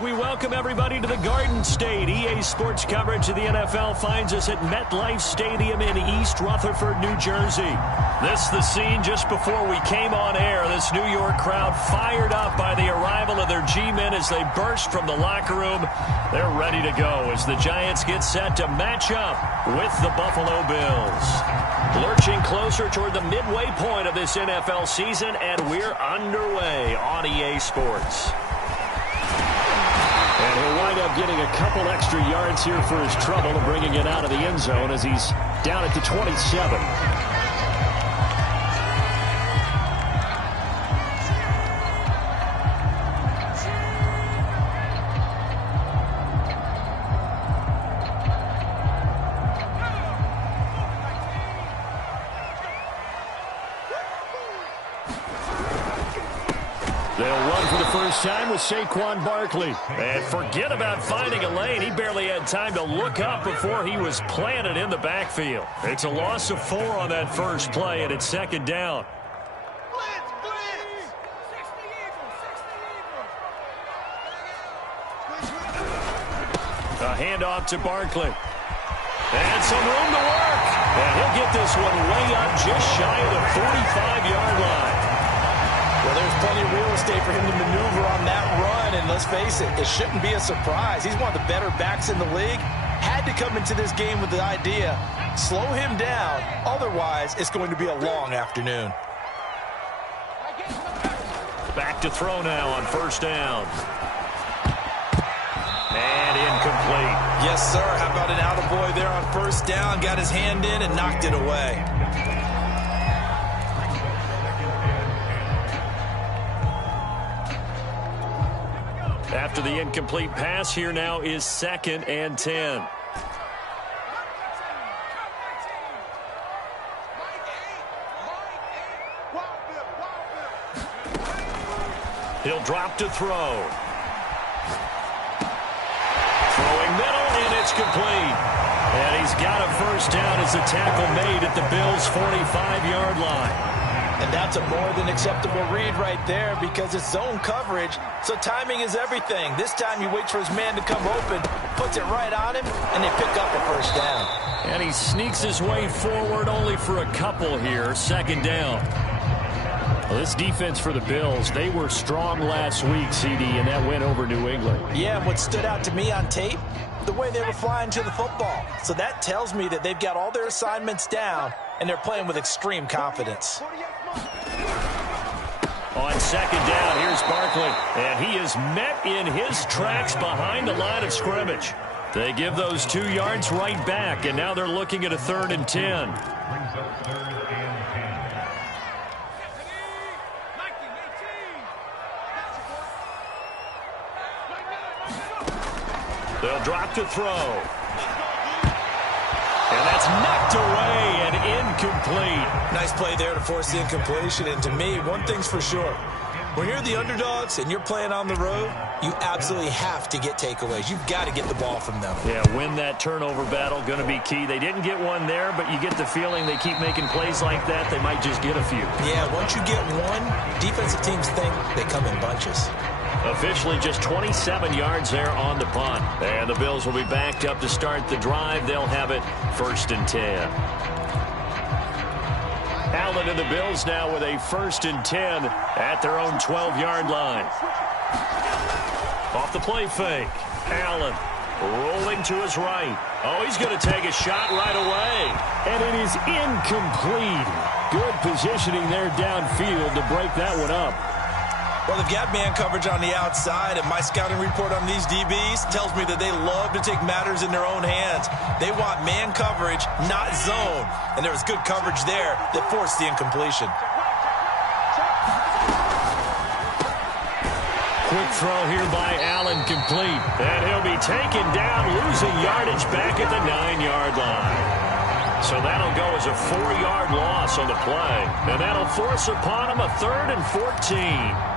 We welcome everybody to the Garden State. EA Sports coverage of the NFL finds us at MetLife Stadium in East Rutherford, New Jersey. This is the scene just before we came on air. This New York crowd fired up by the arrival of their G-men as they burst from the locker room. They're ready to go as the Giants get set to match up with the Buffalo Bills. Lurching closer toward the midway point of this NFL season, and we're underway on EA Sports. And he'll wind up getting a couple extra yards here for his trouble and bringing it out of the end zone as he's down at the 27. They'll run for the first time with Saquon Barkley. And forget about finding a lane. He barely had time to look up before he was planted in the backfield. It's a loss of 4 on that first play, and it's second down. A handoff to Barkley. And some room to work. And he'll get this one way up just shy of the 45-yard line. Well, there's plenty of real estate for him to maneuver on that run, and let's face it, it shouldn't be a surprise. He's one of the better backs in the league. Had to come into this game with the idea, slow him down, otherwise it's going to be a long afternoon. Back to throw now on first down. And incomplete. Yes, sir. How about an attaboy there on first down? Got his hand in and knocked it away. After the incomplete pass, here now is 2nd and 10. He'll drop to throw. Throwing middle, and it's complete. And he's got a first down as the tackle made at the Bills' 45-yard line. And that's a more than acceptable read right there because it's zone coverage, so timing is everything. This time he waits for his man to come open, puts it right on him, and they pick up a first down. And he sneaks his way forward only for a couple here, second down. Well, this defense for the Bills, they were strong last week, CD, and that went over New England. Yeah, and what stood out to me on tape, the way they were flying to the football. So that tells me that they've got all their assignments down, and they're playing with extreme confidence. On second down, here's Barkley, and he is met in his tracks behind the line of scrimmage. They give those 2 yards right back, and now they're looking at a 3rd and 10. They'll drop to throw. And that's knocked away and incomplete. Nice play there to force the incompletion. And to me, one thing's for sure. When you're the underdogs and you're playing on the road, you absolutely have to get takeaways. You've got to get the ball from them. Yeah, win that turnover battle, going to be key. They didn't get one there, but you get the feeling they keep making plays like that, they might just get a few. Yeah, once you get one, defensive teams think they come in bunches. Officially just 27 yards there on the punt. And the Bills will be backed up to start the drive. They'll have it 1st and 10. Allen and the Bills now with a 1st and 10 at their own 12-yard line. Off the play fake. Allen rolling to his right. Oh, he's going to take a shot right away. And it is incomplete. Good positioning there downfield to break that one up. Well, they've got man coverage on the outside, and my scouting report on these DBs tells me that they love to take matters in their own hands. They want man coverage, not zone. And there was good coverage there that forced the incompletion. Quick throw here by Allen, complete. And he'll be taken down, losing yardage back at the 9-yard line. So that'll go as a 4-yard loss on the play. And that'll force upon him a 3rd and 14.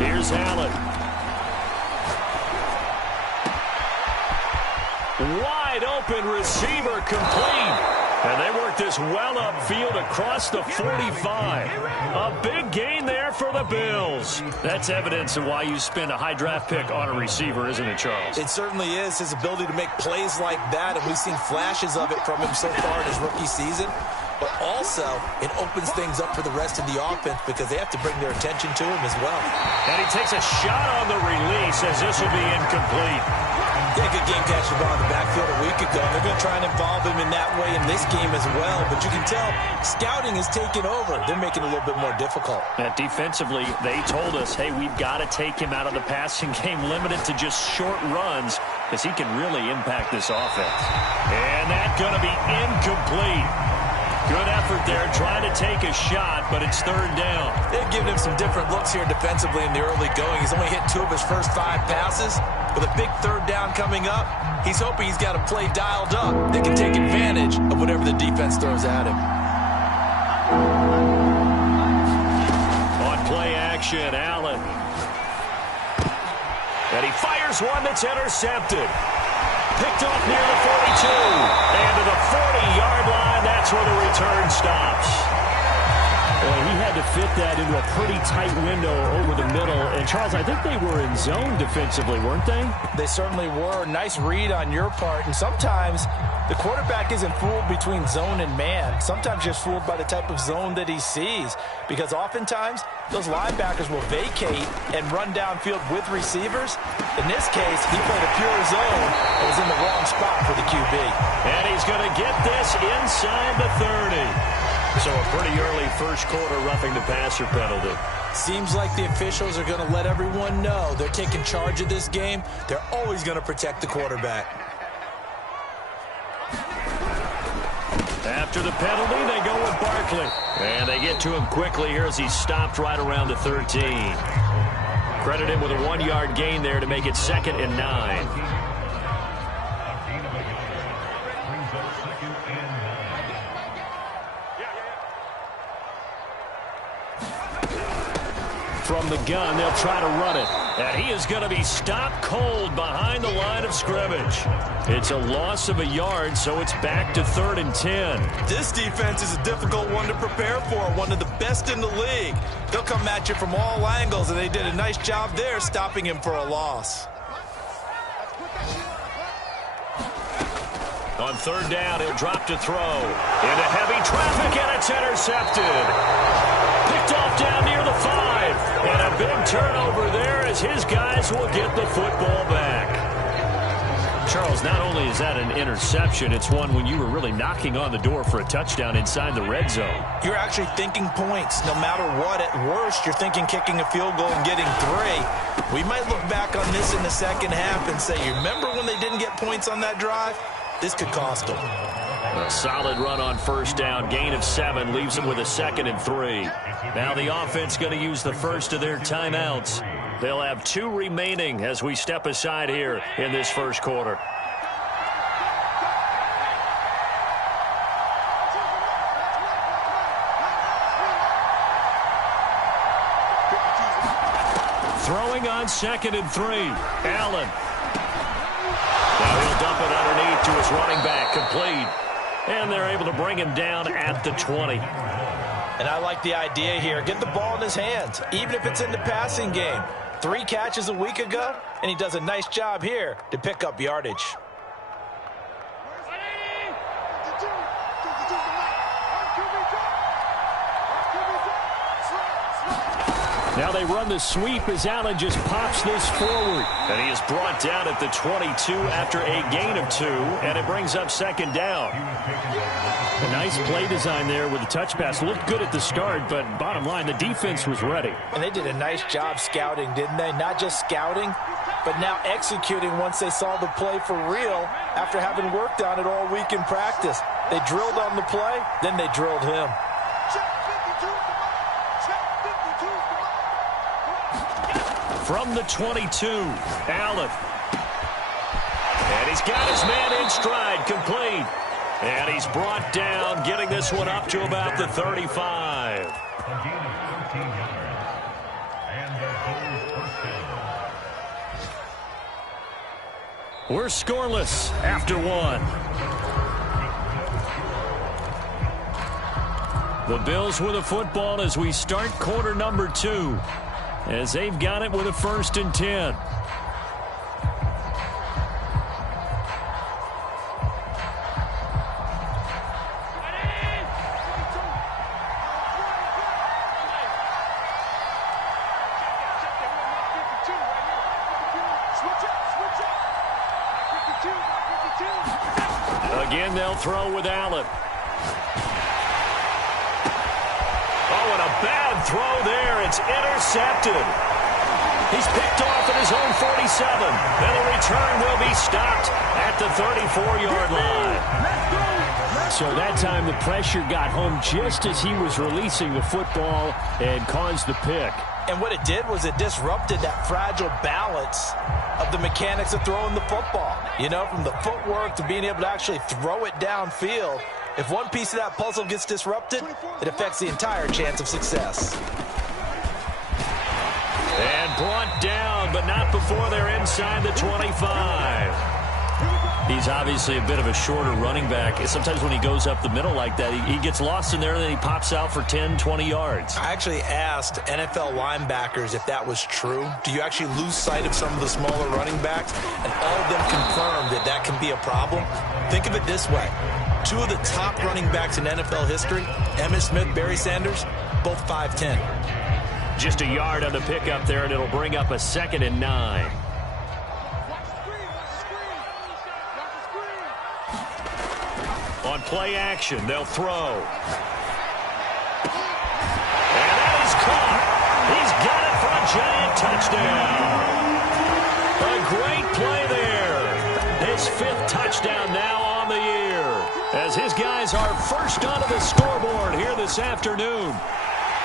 Here's Allen. Wide open receiver, complete. And they work this well upfield across the 45. A big gain there for the Bills. That's evidence of why you spend a high draft pick on a receiver, isn't it, Charles? It certainly is. His ability to make plays like that, and we've seen flashes of it from him so far in his rookie season. But also, it opens things up for the rest of the offense because they have to bring their attention to him as well. And he takes a shot on the release as this will be incomplete. Yeah, good game catching the ball in the backfield a week ago. They're going to try and involve him in that way in this game as well. But you can tell scouting is taking over. They're making it a little bit more difficult. Defensively, they told us, hey, we've got to take him out of the passing game, limited to just short runs, because he can really impact this offense. And that's going to be incomplete. Good effort there, trying to take a shot, but it's third down. They've given him some different looks here defensively in the early going. He's only hit 2 of his first 5 passes. With a big third down coming up, he's hoping he's got a play dialed up that can take advantage of whatever the defense throws at him. On play action, Allen. And he fires one that's intercepted. Picked off near the 42. And to the 40-yard line, that's where the return stops. Well, he had to fit that into a pretty tight window over the middle. And, Charles, I think they were in zone defensively, weren't they? They certainly were. Nice read on your part. And sometimes the quarterback isn't fooled between zone and man. Sometimes just fooled by the type of zone that he sees. Because oftentimes, those linebackers will vacate and run downfield with receivers. In this case, he played a pure zone and was in the wrong spot for the QB. And he's going to get this inside the 30. So a pretty early first quarter roughing the passer penalty. Seems like the officials are going to let everyone know they're taking charge of this game. They're always going to protect the quarterback. After the penalty, they go with Barkley. And they get to him quickly here as he's stopped right around the 13. Credit him with a 1-yard gain there to make it 2nd and 9. From the gun, they'll try to run it. And he is going to be stopped cold behind the line of scrimmage. It's a loss of a yard, so it's back to 3rd and 10. This defense is a difficult one to prepare for, one of the best in the league. They'll come at you from all angles, and they did a nice job there stopping him for a loss. On 3rd down, he'll drop to throw. Into heavy traffic, and it's intercepted. Picked off down near the 5. And a big turnover there as his guys will get the football back. Charles, not only is that an interception, it's one when you were really knocking on the door for a touchdown inside the red zone. You're actually thinking points. No matter what, at worst, you're thinking kicking a field goal and getting 3. We might look back on this in the second half and say, you remember when they didn't get points on that drive? This could cost them. A solid run on 1st down. Gain of 7 leaves them with a 2nd and 3. Now the offense going to use the first of their timeouts. They'll have 2 remaining as we step aside here in this first quarter. Throwing on 2nd and 3. Allen. Now he'll dump it underneath to his running back. Complete. And they're able to bring him down at the 20. And I like the idea here. Get the ball in his hands, even if it's in the passing game. 3 catches a week ago, and he does a nice job here to pick up yardage. Now they run the sweep as Allen just pops this forward. And he is brought down at the 22 after a gain of 2, and it brings up 2nd down. A nice play design there with the touch pass. Looked good at the start, but bottom line, the defense was ready. And they did a nice job scouting, didn't they? Not just scouting, but now executing once they saw the play for real after having worked on it all week in practice. They drilled on the play, then they drilled him. From the 22, Allen. And he's got his man in stride, complete. And he's brought down, getting this one up to about the 35. We're scoreless after 1. The Bills with a football as we start quarter number 2, as they've got it with a 1st and 10. Again, they'll throw with Allen. Oh, and a bad throw there. It's intercepted. He's picked off at his own 47. And the return will be stopped at the 34-yard line. So that time the pressure got home just as he was releasing the football and caused the pick. And what it did was it disrupted that fragile balance of the mechanics of throwing the football. You know, from the footwork to being able to actually throw it downfield. If one piece of that puzzle gets disrupted, it affects the entire chance of success. And brought down, but not before they're inside the 25. He's obviously a bit of a shorter running back. Sometimes when he goes up the middle like that, he gets lost in there and then he pops out for 10, 20 yards. I actually asked NFL linebackers if that was true. Do you actually lose sight of some of the smaller running backs? And all of them confirmed that that can be a problem. Think of it this way. 2 of the top running backs in NFL history, Emmitt Smith, Barry Sanders, both 5'10". Just a yard on the pickup there, and it'll bring up a 2nd and 9. On play action, they'll throw. And that is caught. He's got it for a giant touchdown. A great play there. His 5th touchdown now on the year, as his guys are first onto the scoreboard here this afternoon.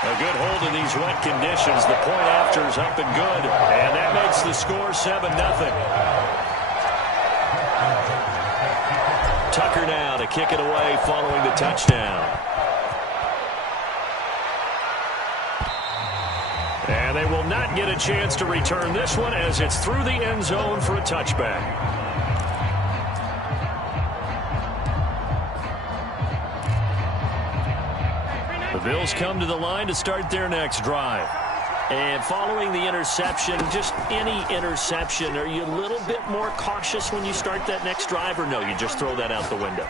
A good hold in these wet conditions. The point after is up and good, and that makes the score 7-0. Tucker now to kick it away following the touchdown. And they will not get a chance to return this one as it's through the end zone for a touchback. The Bills come to the line to start their next drive. And following the interception, just any interception, are you a little bit more cautious when you start that next drive, or no, you just throw that out the window?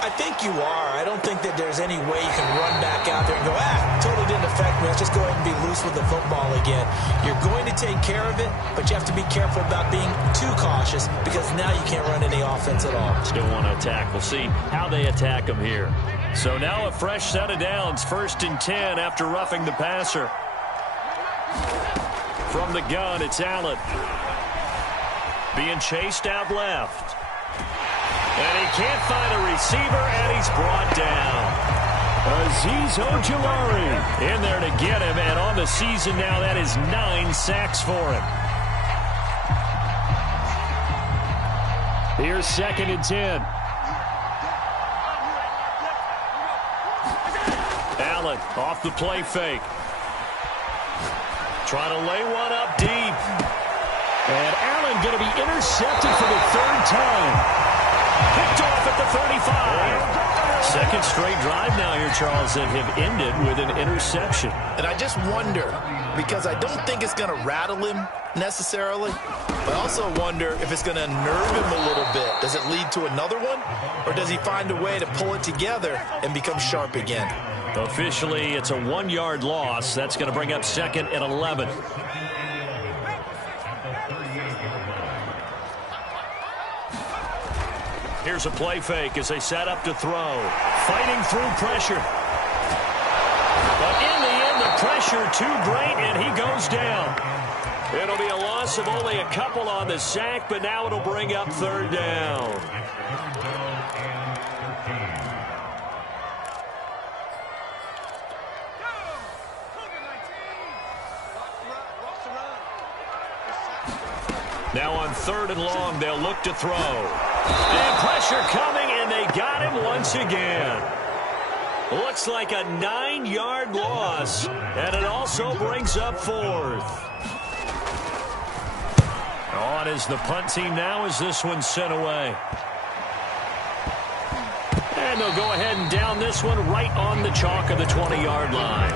I think you are. I don't think that there's any way you can run back out there and go, totally didn't affect me. Let's just go ahead and be loose with the football again. You're going to take care of it, but you have to be careful about being too cautious because now you can't run any offense at all. Still want to attack. We'll see how they attack them here. So now a fresh set of downs, 1st and 10 after roughing the passer. From the gun, it's Allen. Being chased out left. And he can't find a receiver, and he's brought down. Azeez Ojulari in there to get him, and on the season now, that is 9 sacks for him. Here's 2nd and 10. Allen off the play fake. Trying to lay one up deep. And Allen going to be intercepted for the 3rd time. Picked off at the 35. 2nd straight drive now here, Charles, that have ended with an interception. And I just wonder, because I don't think it's going to rattle him necessarily, but I also wonder if it's going to nerve him a little bit. Does it lead to another one? Or does he find a way to pull it together and become sharp again? Officially, it's a 1-yard loss. That's going to bring up 2nd and 11. Here's a play fake as they set up to throw. Fighting through pressure. But in the end, the pressure too great, and he goes down. It'll be a loss of only a couple on the sack, but now it'll bring up 3rd down. Now on 3rd and long, they'll look to throw. And pressure coming, and they got him once again. Looks like a 9-yard loss, and it also brings up 4th. On is the punt team now as this one's sent away. And they'll go ahead and down this one right on the chalk of the 20-yard line.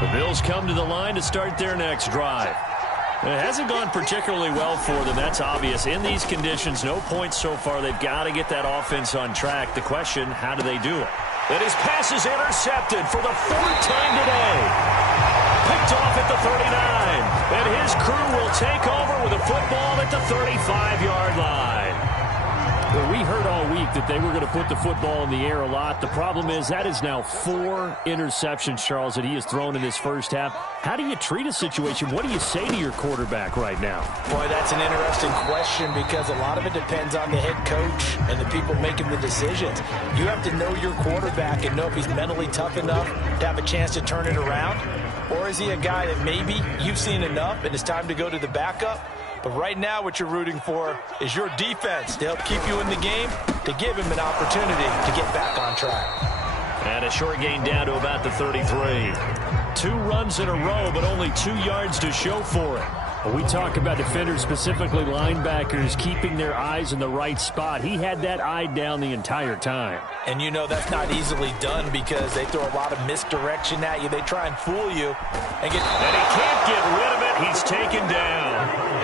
The Bills come to the line to start their next drive. It hasn't gone particularly well for them, that's obvious. In these conditions, no points so far. They've got to get that offense on track. The question, how do they do it? And his pass is intercepted for the fourth time today. Picked off at the 39. And his crew will take over with a football at the 35-yard line. Well, we heard all week that they were going to put the football in the air a lot. The problem is that is now 4 interceptions, Charles, that he has thrown in this first half. How do you treat a situation? What do you say to your quarterback right now? Boy, that's an interesting question because a lot of it depends on the head coach and the people making the decisions. You have to know your quarterback and know if he's mentally tough enough to have a chance to turn it around. Or is he a guy that maybe you've seen enough and it's time to go to the backup? But right now what you're rooting for is your defense to help keep you in the game, to give him an opportunity to get back on track. And a short gain down to about the 33. 2 runs in a row, but only 2 yards to show for it. When we talk about defenders, specifically linebackers, keeping their eyes in the right spot, he had that eye down the entire time. And you know that's not easily done because they throw a lot of misdirection at you. They try and fool you. And he can't get rid of it. He's taken down.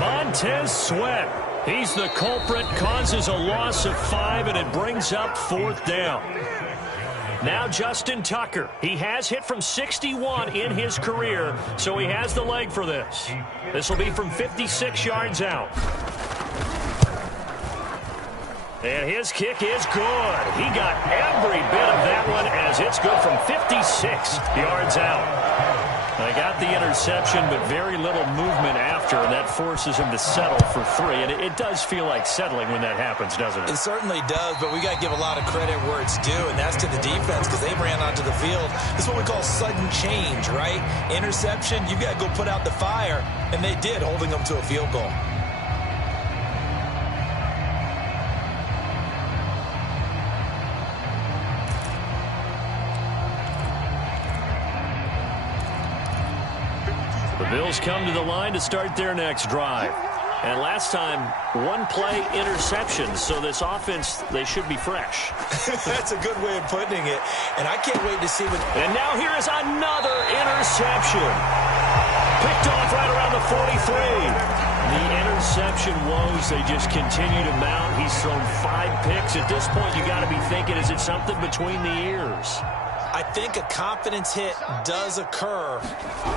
Montez Sweat. He's the culprit, causes a loss of 5, and it brings up 4th down. Now Justin Tucker. He has hit from 61 in his career, so he has the leg for this. This will be from 56 yards out. And his kick is good. He got every bit of that one as it's good from 56 yards out. They got the interception, but very little movement after, and that forces him to settle for 3. And it does feel like settling when that happens, doesn't it? It certainly does, but we got to give a lot of credit where it's due, and that's to the defense because they ran onto the field. This is what we call sudden change, right? Interception, you got to go put out the fire, and they did, holding them to a field goal. The Bills come to the line to start their next drive. And last time, 1-play interception. So this offense, they should be fresh. That's a good way of putting it. And I can't wait to see what... And now here is another interception. Picked off right around the 43. The interception woes, they just continue to mount. He's thrown 5 picks. At this point, you got to be thinking, is it something between the ears? I think a confidence hit does occur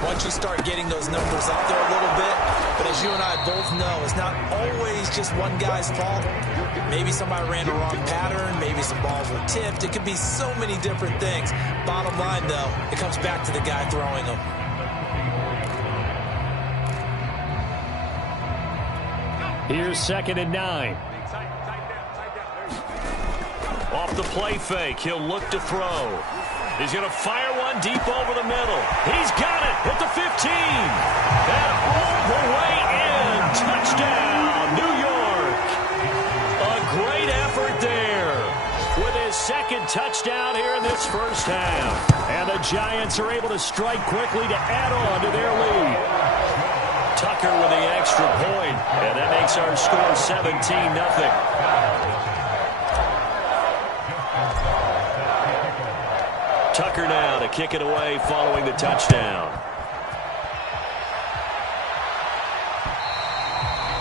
once you start getting those numbers up there a little bit. But as you and I both know, it's not always just one guy's fault. Maybe somebody ran the wrong pattern. Maybe some balls were tipped. It could be so many different things. Bottom line, though, it comes back to the guy throwing them. Here's 2nd and 9. Off the play fake, he'll look to throw. He's going to fire one deep over the middle. He's got it at the 15. And all the way in. Touchdown, New York. A great effort there with his 2nd touchdown here in this first half. And the Giants are able to strike quickly to add on to their lead. Tucker with the extra point. And that makes our score 17-0. Tucker now to kick it away following the touchdown.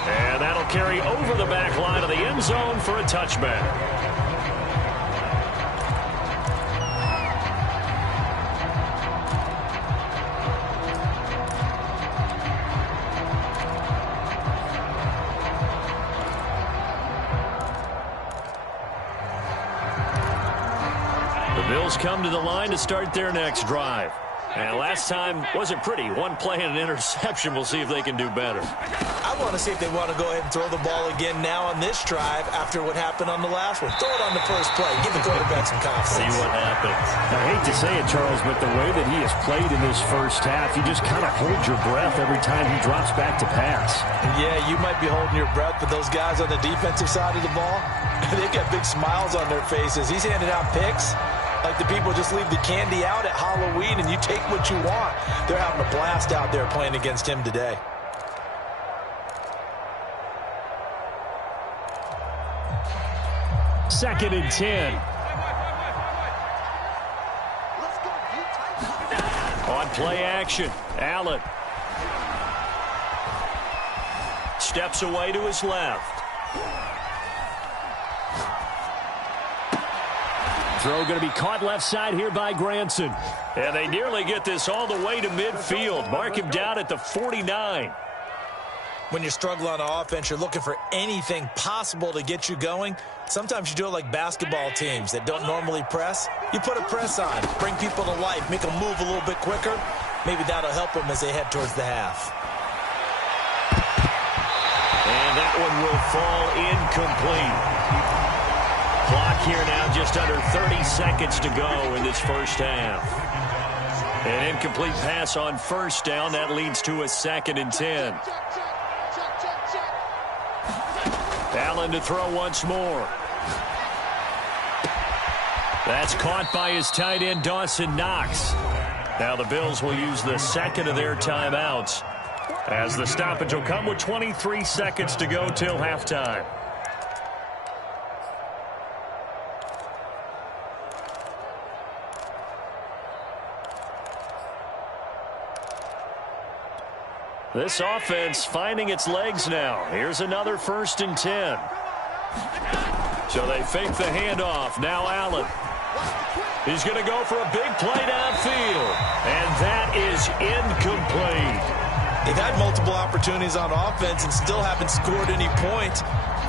And that'll carry over the back line of the end zone for a touchback. Bills come to the line to start their next drive. And last time wasn't pretty. 1 play and an interception. We'll see if they can do better. I want to see if they want to go ahead and throw the ball again now on this drive after what happened on the last one. Throw it on the first play. Give the quarterback some confidence. See what happens. I hate to say it, Charles, but the way that he has played in this first half, you just kind of hold your breath every time he drops back to pass. Yeah, you might be holding your breath, but those guys on the defensive side of the ball, they've got big smiles on their faces. He's handed out picks. Like the people just leave the candy out at Halloween and you take what you want. They're having a blast out there playing against him today. Second and 10. On play action, Allen. Steps away to his left. Throw going to be caught left side here by Granson. And they nearly get this all the way to midfield. Mark him down at the 49. When you're struggling on offense, you're looking for anything possible to get you going. Sometimes you do it like basketball teams that don't normally press. You put a press on, bring people to life, make them move a little bit quicker. Maybe that'll help them as they head towards the half. And that one will fall incomplete. Clock here now just under 30 seconds to go in this first half. An incomplete pass on first down. That leads to a 2nd and 10. Allen to throw once more. That's caught by his tight end, Dawson Knox. Now the Bills will use the second of their timeouts, as the stoppage will come with 23 seconds to go till halftime. This offense finding its legs now. Here's another 1st and 10. So they fake the handoff. Now Allen. He's going to go for a big play downfield. And that is incomplete. They've had multiple opportunities on offense and still haven't scored any points.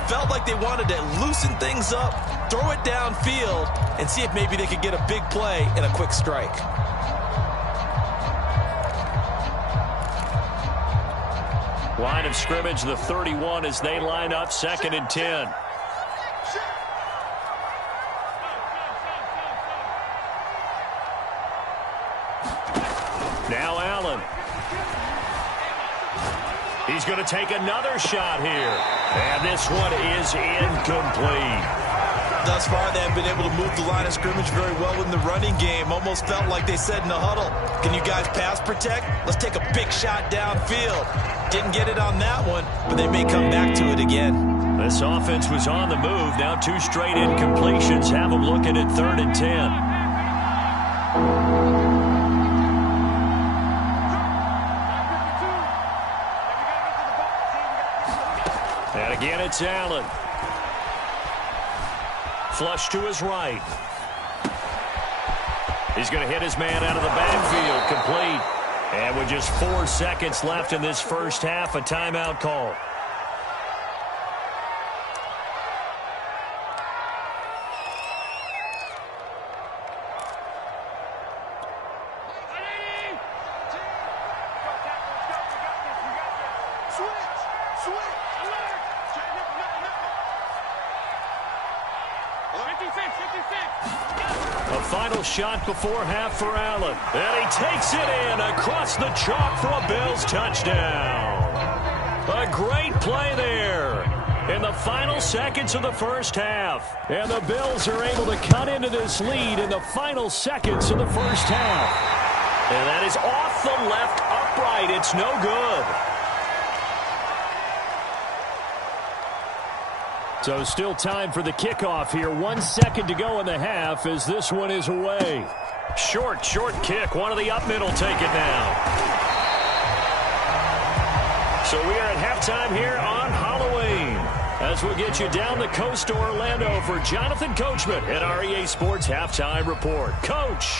Felt like they wanted to loosen things up, throw it downfield, and see if maybe they could get a big play and a quick strike. Line of scrimmage, the 31, as they line up 2nd and 10. Now Allen. He's going to take another shot here. And this one is incomplete. Thus far, they have been able to move the line of scrimmage very well in the running game. Almost felt like they said in the huddle, can you guys pass protect? Let's take a big shot downfield. Didn't get it on that one, but they may come back to it again. This offense was on the move. Now 2 straight incompletions have them looking at 3rd and 10. And again, it's Allen. Flush to his right. He's going to hit his man out of the backfield. Complete. And with just 4 seconds left in this first half, a timeout call. A final shot before half for Allen. And he takes it in across the chalk for a Bills touchdown. A great play there in the final seconds of the first half. And the Bills are able to cut into this lead in the final seconds of the first half. And that is off the left upright. It's no good. So still time for the kickoff here. 1 second to go in the half as this one is away. Short kick. One of the up middle take it now. So we are at halftime here on Halloween, as we'll get you down the coast to Orlando for Jonathan Coachman at our EA Sports Halftime Report. Coach.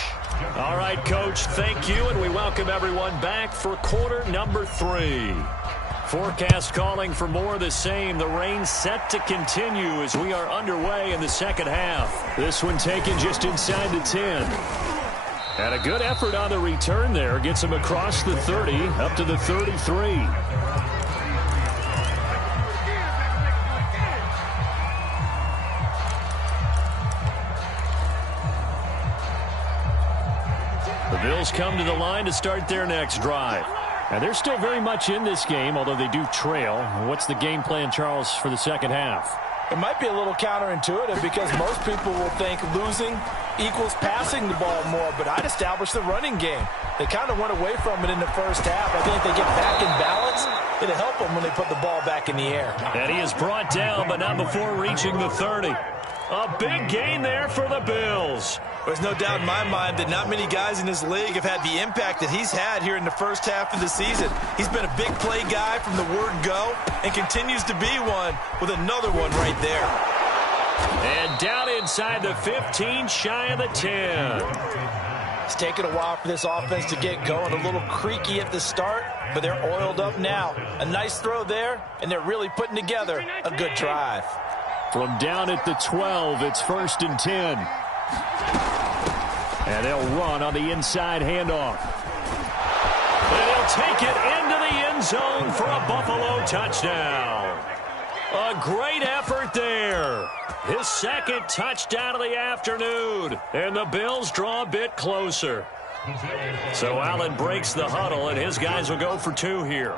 All right, Coach, thank you, and we welcome everyone back for quarter number 3. Forecast calling for more of the same. The rain set to continue as we are underway in the second half. This one taken just inside the 10. And a good effort on the return there. Gets him across the 30, up to the 33. The Bills come to the line to start their next drive. And they're still very much in this game, although they do trail. What's the game plan, Charles, for the second half? It might be a little counterintuitive because most people will think losing equals passing the ball more, but I'd establish the running game. They kind of went away from it in the first half. I think if they get back in balance, it'll help them when they put the ball back in the air. And he is brought down, but not before reaching the 30. A big gain there for the Bills. There's no doubt in my mind that not many guys in this league have had the impact that he's had here in the first half of the season. He's been a big play guy from the word go and continues to be one with another one right there. And down inside the 15, shy of the 10. It's taken a while for this offense to get going. A little creaky at the start, but they're oiled up now. A nice throw there, and they're really putting together a good drive. From down at the 12, it's 1st and 10. And they'll run on the inside handoff. And he'll take it into the end zone for a Buffalo touchdown. A great effort there. His second touchdown of the afternoon. And the Bills draw a bit closer. So Allen breaks the huddle, and his guys will go for 2 here.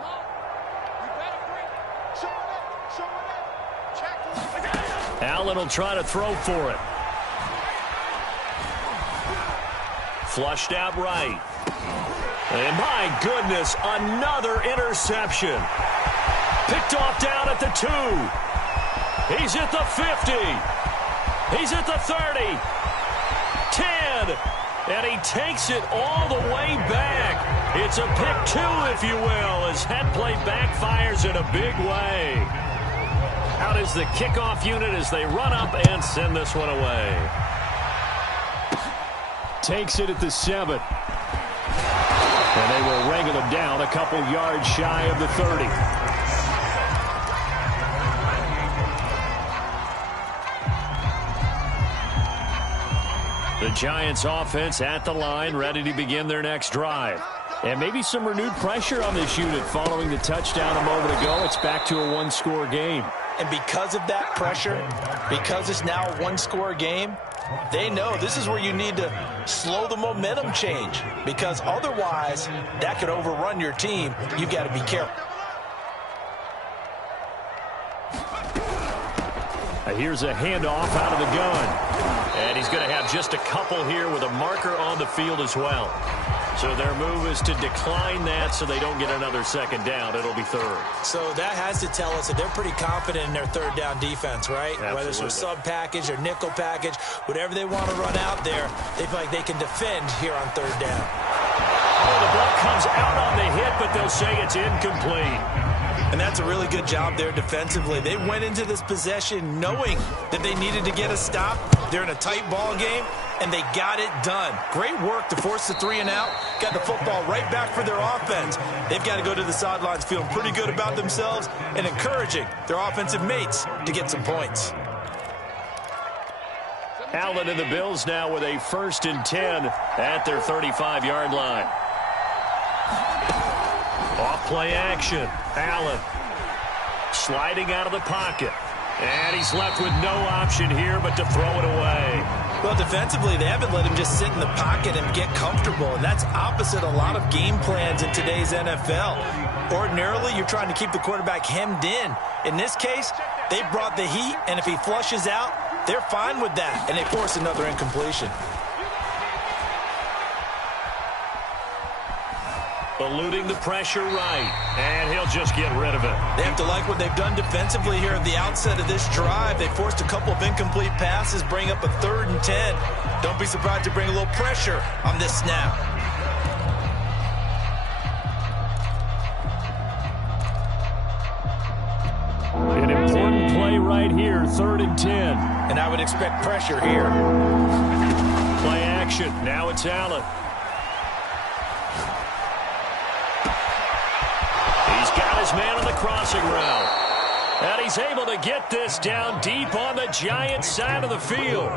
Allen will try to throw for it. Flushed out right. And my goodness, another interception. Picked off down at the 2. He's at the 50. He's at the 30. 10. And he takes it all the way back. It's a pick 2, if you will, as head play backfires in a big way. Out is the kickoff unit as they run up and send this one away. Takes it at the 7. And they will wrangle him down a couple yards shy of the 30. The Giants offense at the line, ready to begin their next drive. And maybe some renewed pressure on this unit following the touchdown a moment ago. It's back to a 1-score game. And because of that pressure, because it's now a 1-score game, they know this is where you need to slow the momentum change, because otherwise that could overrun your team. You've got to be careful. Here's a handoff out of the gun. And he's going to have just a couple here with a marker on the field as well. So their move is to decline that so they don't get another second down. It'll be 3rd. So that has to tell us that they're pretty confident in their 3rd down defense, right? Absolutely. Whether it's a sub package or nickel package, whatever they want to run out there, they feel like they can defend here on 3rd down. Oh, the ball comes out on the hit, but they'll say it's incomplete. And that's a really good job there defensively. They went into this possession knowing that they needed to get a stop. They're in a tight ball game, and they got it done. Great work to force the 3 and out. Got the football right back for their offense. They've got to go to the sidelines feeling pretty good about themselves and encouraging their offensive mates to get some points. Allen and the Bills now with a 1st and 10 at their 35-yard line. Off play action. Allen sliding out of the pocket. And he's left with no option here but to throw it away. Well, defensively, they haven't let him just sit in the pocket and get comfortable, and that's opposite a lot of game plans in today's NFL. Ordinarily, you're trying to keep the quarterback hemmed in. In this case, they brought the heat, and if he flushes out, they're fine with that, and they force another incompletion. Eluding the pressure right, and he'll just get rid of it. They have to like what they've done defensively here at the outset of this drive. They forced a couple of incomplete passes, bring up a 3rd and 10. Don't be surprised to bring a little pressure on this snap. An important play right here, 3rd and 10. And I would expect pressure here. Play action. Now it's Allen. Man on the crossing route. And he's able to get this down deep on the Giants side of the field.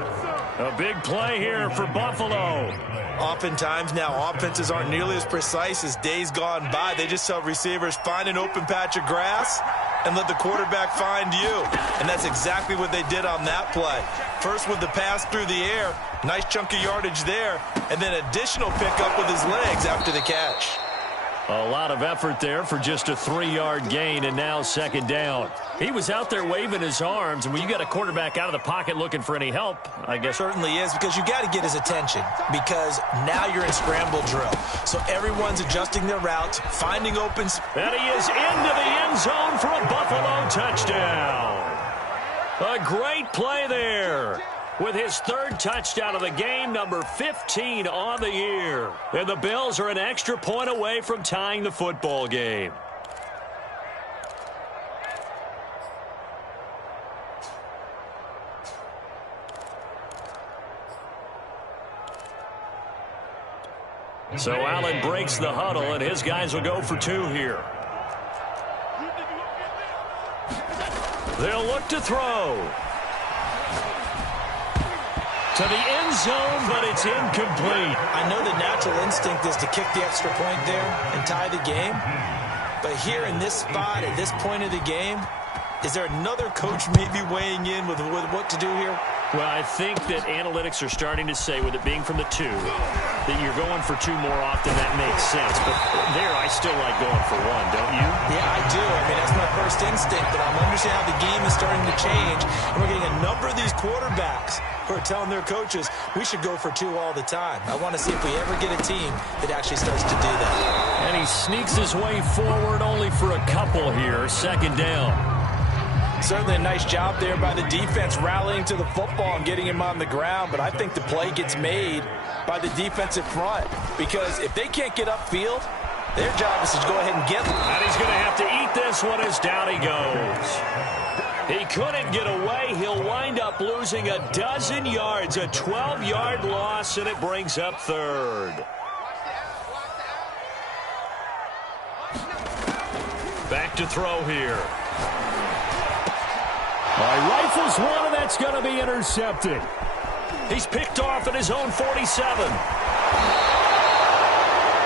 A big play here for Buffalo. Oftentimes now offenses aren't nearly as precise as days gone by. They just tell receivers, find an open patch of grass and let the quarterback find you. And that's exactly what they did on that play. First with the pass through the air, nice chunk of yardage there, and then additional pickup with his legs after the catch. A lot of effort there for just a 3-yard gain, and now second down. He was out there waving his arms, and when you got a quarterback out of the pocket looking for any help, I guess. Certainly is, because you got to get his attention, because now you're in scramble drill. So everyone's adjusting their routes, finding opens. And he is into the end zone for a Buffalo touchdown. A great play there. With his third touchdown of the game, number 15 on the year. And the Bills are an extra point away from tying the football game. So Allen breaks the huddle, and his guys will go for 2 here. They'll look to throw. To the end zone, but it's incomplete. I know the natural instinct is to kick the extra point there and tie the game. But here in this spot, at this point of the game, is there another coach maybe weighing in with what to do here? Well, I think that analytics are starting to say, with it being from the 2, that you're going for 2 more often. That makes sense. But there, I still like going for 1, don't you? Yeah, I do. I mean, that's my first instinct. But I'm understanding how the game is starting to change. And we're getting a number of these quarterbacks who are telling their coaches, we should go for 2 all the time. I want to see if we ever get a team that actually starts to do that. And he sneaks his way forward only for a couple here. Second down. Certainly a nice job there by the defense rallying to the football and getting him on the ground. But I think the play gets made by the defensive front, because if they can't get upfield, their job is to go ahead and get them. And he's going to have to eat this one as down he goes. He couldn't get away. He'll wind up losing a dozen yards, a 12-yard loss, and it brings up third. Back to throw here. Rifles one, and that's going to be intercepted. He's picked off at his own 47.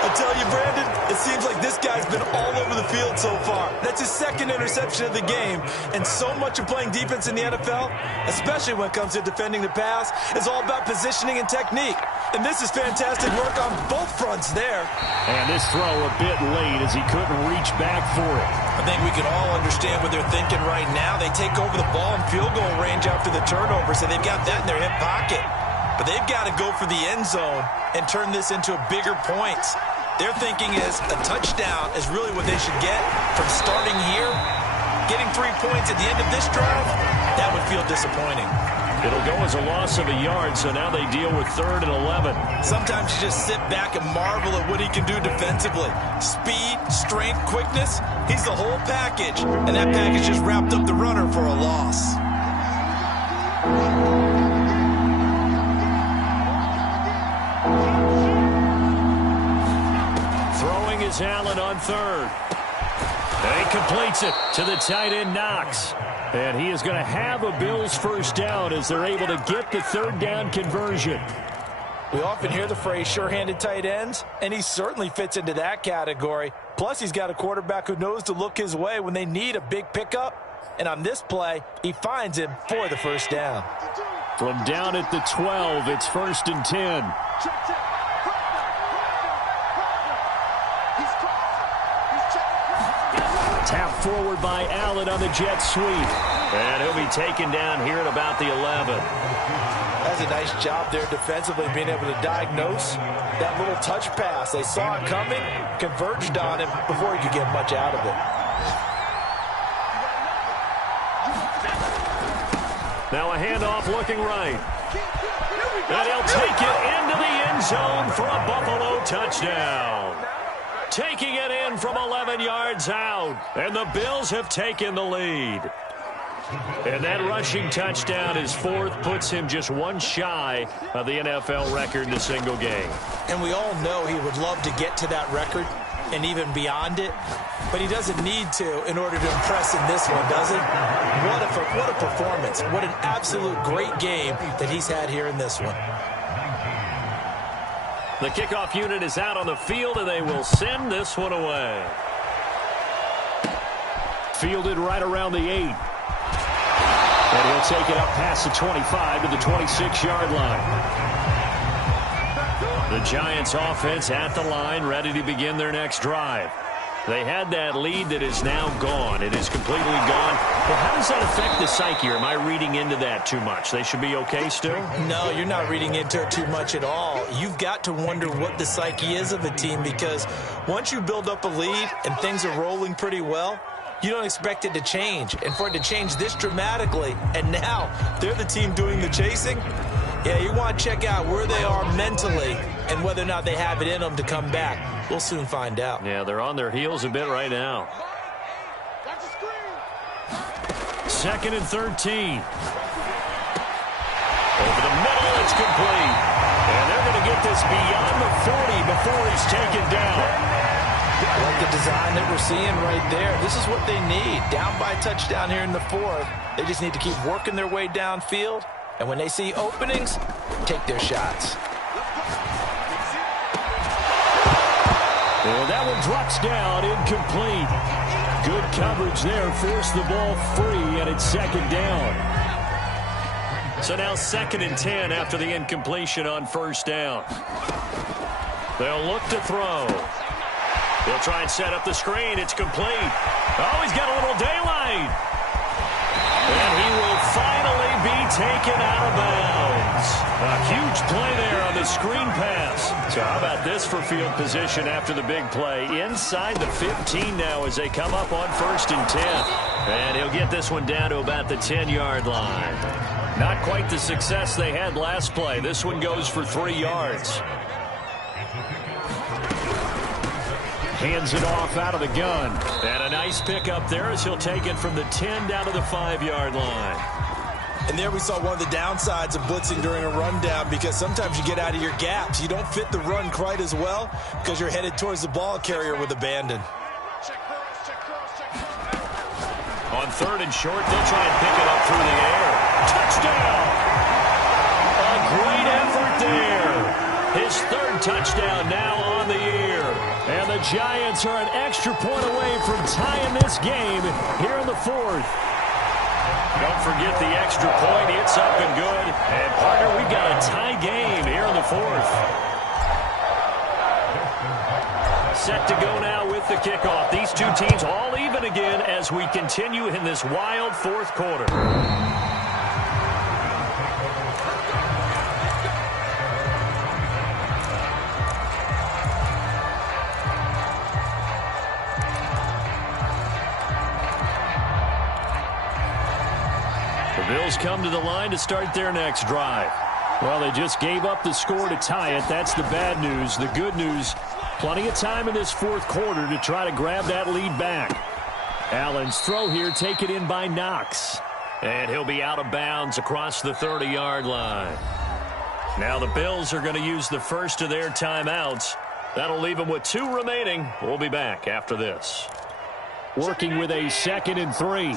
I tell you, Brandon, it seems like this guy's been all over the field so far. That's his second interception of the game. And so much of playing defense in the NFL, especially when it comes to defending the pass, is all about positioning and technique. And this is fantastic work on both fronts there. And this throw a bit late as he couldn't reach back for it. I think we can all understand what they're thinking right now. They take over the ball in field goal range after the turnover, so they've got that in their hip pocket. But they've got to go for the end zone and turn this into bigger points. Their thinking is a touchdown is really what they should get from starting here. Getting 3 points at the end of this drive, that would feel disappointing. It'll go as a loss of a yard, so now they deal with 3rd and 11. Sometimes you just sit back and marvel at what he can do defensively. Speed, strength, quickness, he's the whole package. And that package just wrapped up the runner for a loss. Throwing is Allen on 3rd. And he completes it to the tight end, Knox. And he is going to have a Bills first down as they're able to get the 3rd down conversion. We often hear the phrase sure-handed tight ends, and he certainly fits into that category. Plus, he's got a quarterback who knows to look his way when they need a big pickup. And on this play, he finds him for the first down. From down at the 12, it's 1st and 10. Tap forward by Allen on the jet sweep. And he'll be taken down here at about the 11. That's a nice job there defensively, being able to diagnose that little touch pass. They saw it coming, converged on him before he could get much out of it. Now a handoff looking right. And he'll take it into the end zone for a Buffalo touchdown. Taking it in from 11 yards out. And the Bills have taken the lead. And that rushing touchdown, his 4th, puts him just one shy of the NFL record in a single game. And we all know he would love to get to that record and even beyond it. But he doesn't need to in order to impress in this one, does he? What a performance. What an absolute great game that he's had here in this one. The kickoff unit is out on the field, and they will send this one away. Fielded right around the 8. And he'll take it up past the 25 to the 26-yard line. The Giants offense at the line, ready to begin their next drive. They had that lead that is now gone. It is completely gone. Well, how does that affect the psyche? Or am I reading into that too much? They should be okay still? No, you're not reading into it too much at all. You've got to wonder what the psyche is of a team, because once you build up a lead and things are rolling pretty well, you don't expect it to change. And for it to change this dramatically, and now they're the team doing the chasing, yeah, you want to check out where they are mentally and whether or not they have it in them to come back. We'll soon find out. Yeah, they're on their heels a bit right now. 2nd and 13. Over the middle, it's complete. And they're going to get this beyond the 40 before he's taken down. I like the design that we're seeing right there. This is what they need. Down by a touchdown here in the 4th. They just need to keep working their way downfield. And when they see openings, take their shots. And that one drops down, incomplete. Good coverage there, forced the ball free, and it's 2nd down. So now 2nd and 10 after the incompletion on 1st down. They'll look to throw. They'll try and set up the screen. It's complete. Oh, he's got a little daylight. And he will finally be taken out of bounds. A huge play there on the screen pass. So how about this for field position after the big play? Inside the 15 now as they come up on 1st and 10. And he'll get this one down to about the 10-yard line. Not quite the success they had last play. This one goes for 3 yards. Hands it off out of the gun. And a nice pickup there as he'll take it from the 10 down to the 5-yard line. And there we saw one of the downsides of blitzing during a rundown, because sometimes you get out of your gaps. You don't fit the run quite as well because you're headed towards the ball carrier with abandon. On 3rd and short, they'll try and pick it up through the air. Touchdown! A great effort there. His 3rd touchdown now on the year. And the Giants are an extra point away from tying this game here in the 4th. Don't forget the extra point. It's up and good. And, partner, we've got a tie game here in the 4th. Set to go now with the kickoff. These two teams all even again as we continue in this wild 4th quarter. Bills come to the line to start their next drive. Well, they just gave up the score to tie it. That's the bad news. The good news, plenty of time in this 4th quarter to try to grab that lead back. Allen's throw here taken in by Knox. And he'll be out of bounds across the 30-yard line. Now the Bills are going to use the first of their timeouts. That'll leave them with 2 remaining. We'll be back after this. Working with a 2nd and 3.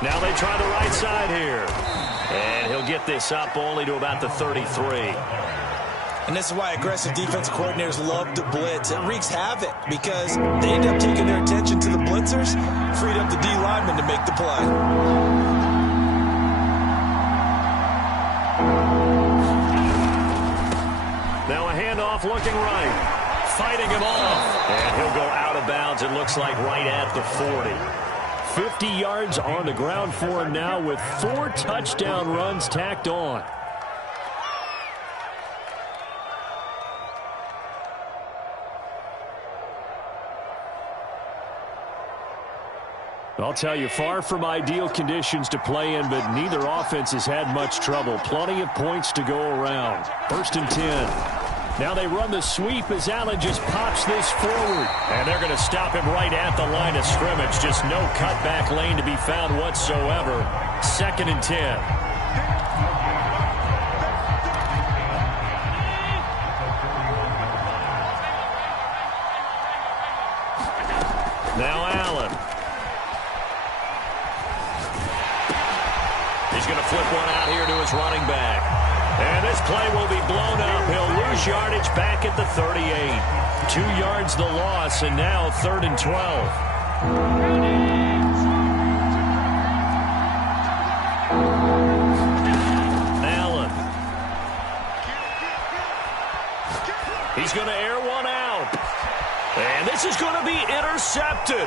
Now they try the right side here. And he'll get this up only to about the 33. And this is why aggressive defensive coordinators love to blitz. It wreaks havoc because they end up taking their attention to the blitzers, freed up the D lineman to make the play. Now a handoff looking right. Fighting him off. And he'll go out of bounds, it looks like, right at the 40. 50 yards on the ground for him now with 4 touchdown runs tacked on. I'll tell you, far from ideal conditions to play in, but neither offense has had much trouble. Plenty of points to go around. 1st and 10. Now they run the sweep as Allen just pops this forward. And they're going to stop him right at the line of scrimmage. Just no cutback lane to be found whatsoever. 2nd and 10. Now Allen. He's going to flip one out here to his running back. And this play will be blown up. He'll lose yardage back at the 38. 2 yards the loss, and now 3rd and 12. And this is going to be intercepted.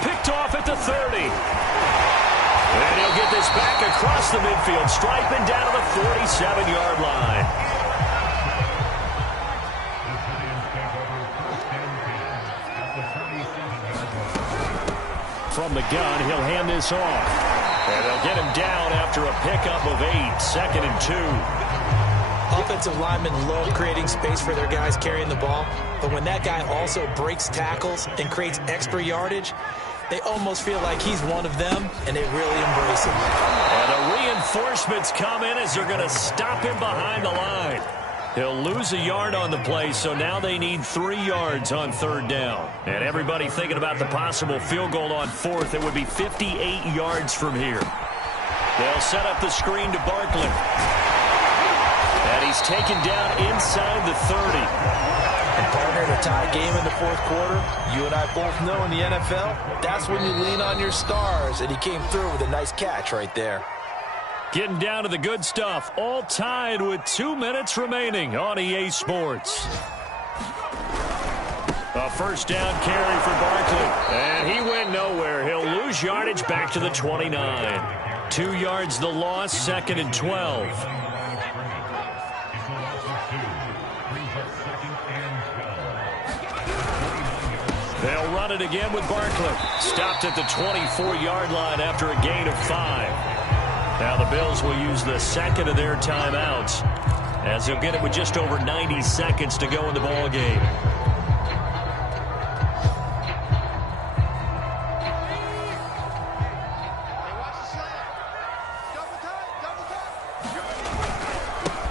Picked off at the 30. And he'll get this back across the midfield stripe and down to the 47-yard line. From the gun, he'll hand this off. And they'll get him down after a pickup of 8, 2nd and 2. Offensive linemen love creating space for their guys carrying the ball, but when that guy also breaks tackles and creates extra yardage, they almost feel like he's one of them, and they really embrace him. And the reinforcements come in as they're going to stop him behind the line. He'll lose a yard on the play, so now they need 3 yards on 3rd down. And everybody thinking about the possible field goal on 4th. It would be 58 yards from here. They'll set up the screen to Barkley. And he's taken down inside the 30. And partner, in a tie game in the 4th quarter, you and I both know in the NFL, that's when you lean on your stars, and he came through with a nice catch right there. Getting down to the good stuff, all tied with 2 minutes remaining on EA Sports. A 1st down carry for Barkley, and he went nowhere. He'll lose yardage back to the 29. 2 yards the loss, 2nd and 12. They'll run it again with Barkley. Stopped at the 24-yard line after a gain of 5. Now the Bills will use the 2nd of their timeouts as they'll get it with just over 90 seconds to go in the ball game.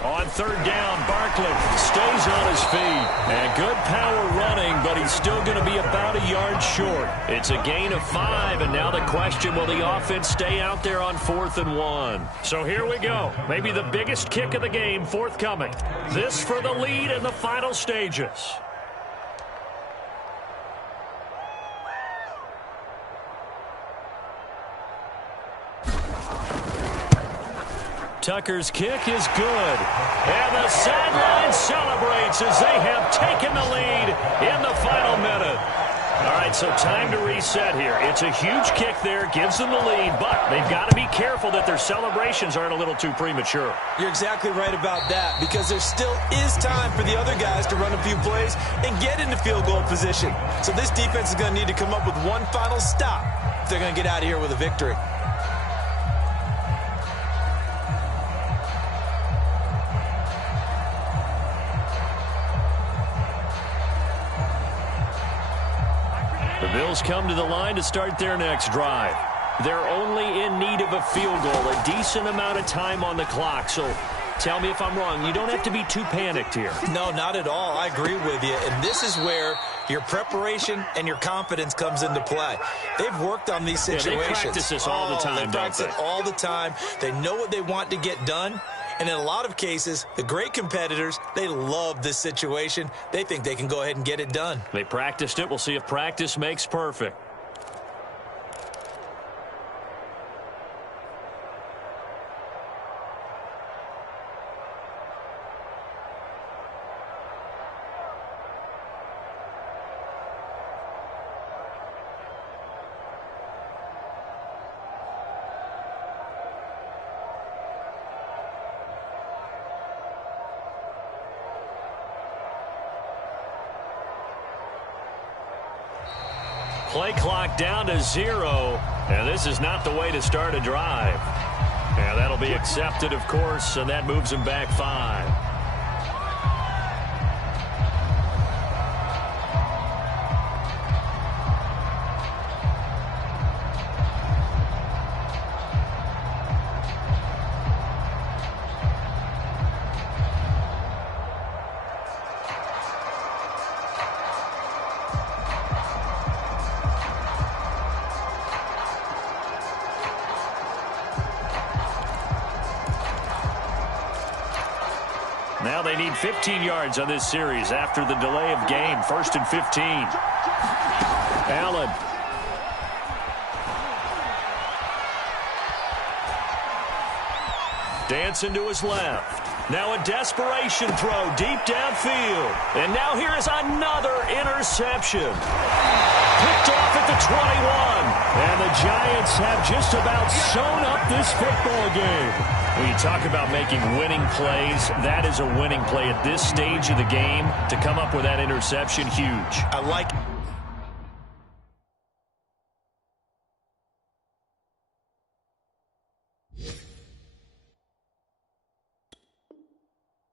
On 3rd down, Barkley stays on his feet. And good power running, but he's still going to be about a yard short. It's a gain of 5, and now the question, will the offense stay out there on 4th and 1? So here we go. Maybe the biggest kick of the game forthcoming. This for the lead in the final stages. Tucker's kick is good. And the sideline celebrates as they have taken the lead in the final minute. All right, so time to reset here. It's a huge kick there, gives them the lead, but they've got to be careful that their celebrations aren't a little too premature. You're exactly right about that, because there still is time for the other guys to run a few plays and get into field goal position. So this defense is going to need to come up with one final stop if they're going to get out of here with a victory. The Bills come to the line to start their next drive. They're only in need of a field goal, a decent amount of time on the clock. So tell me if I'm wrong. You don't have to be too panicked here. No, not at all. I agree with you. And this is where your preparation and your confidence comes into play. They've worked on these situations. Yeah, they practice this all the time, They practice it all the time. They know what they want to get done. And in a lot of cases, the great competitors, they love this situation. They think they can go ahead and get it done. They practiced it. We'll see if practice makes perfect. Play clock down to 0, and this is not the way to start a drive. And that'll be accepted, of course, and that moves them back 5. Now they need 15 yards on this series after the delay of game. 1st and 15. Allen. Dancing to his left. Now a desperation throw deep downfield. And now here is another interception. Picked off at the 21. And the Giants have just about sewn up this football game. When you talk about making winning plays, that is a winning play at this stage of the game. To come up with that interception, huge. I like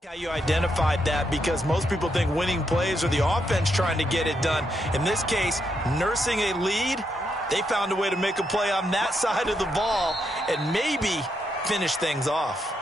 how you identified that, because most people think winning plays are the offense trying to get it done. In this case, nursing a lead, they found a way to make a play on that side of the ball and maybe finish things off.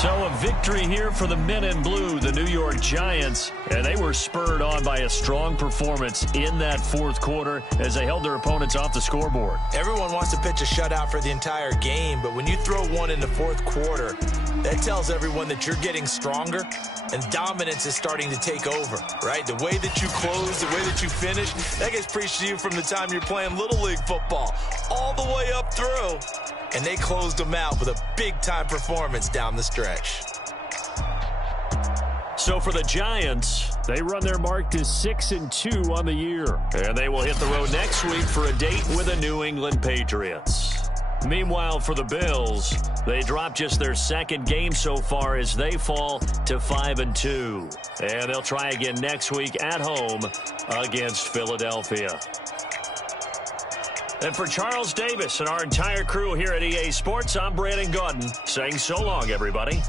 So a victory here for the men in blue, the New York Giants, and they were spurred on by a strong performance in that fourth quarter as they held their opponents off the scoreboard. Everyone wants to pitch a shutout for the entire game, but when you throw one in the fourth quarter, that tells everyone that you're getting stronger and dominance is starting to take over, right? The way that you close, the way that you finish, that gets preached to you from the time you're playing Little League football all the way up through. And they closed them out with a big-time performance down the stretch. So for the Giants, they run their mark to 6-2 on the year. And they will hit the road next week for a date with the New England Patriots. Meanwhile, for the Bills, they drop just their second game so far as they fall to 5-2. And they'll try again next week at home against Philadelphia. And for Charles Davis and our entire crew here at EA Sports, I'm Brandon Gaudin saying so long, everybody.